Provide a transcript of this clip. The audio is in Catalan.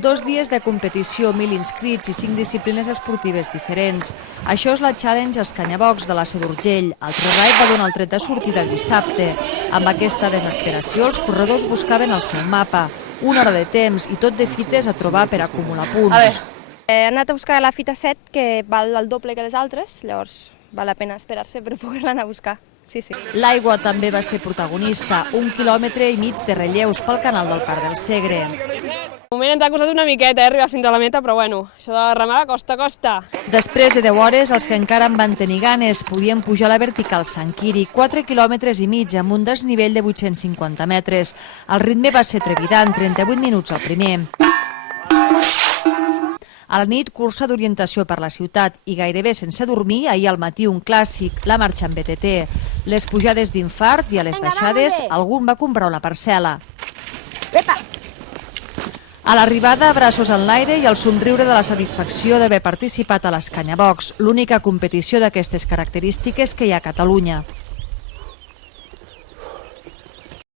2 dies de competició, 1.000 inscrits i 5 disciplines esportives diferents. Això és la Challenge als Canyabocs de la Seu d'Urgell. El trail va donar el tret de sortida el dissabte. Amb aquesta desesperació, els corredors buscaven el seu mapa. 1 hora de temps i tot de fites a trobar per acumular punts. He anat a buscar la fita 7, que val el doble que les altres, llavors val la pena esperar-se per poder-la anar a buscar. Sí. L'aigua també va ser protagonista, 1,5 quilòmetres de relleus pel canal del Parc del Segre. De moment ens ha costat una miqueta arribar fins a la meta, però bueno, això de remar costa. Després de 10 hores, els que encara en van tenir ganes podien pujar a la vertical Sant Quiri, 4,5 quilòmetres amb un desnivell de 850 metres. El ritme va ser trepidant, 38 minuts al primer. A la nit, cursa d'orientació per la ciutat i gairebé sense dormir, ahir al matí un clàssic, la marxa en BTT. Les pujades d'infart i a les baixades, algun va comprar una parcel·la. A l'arribada, braços en l'aire i el somriure de la satisfacció d'haver participat a les Canyabocs, l'única competició d'aquestes característiques que hi ha a Catalunya.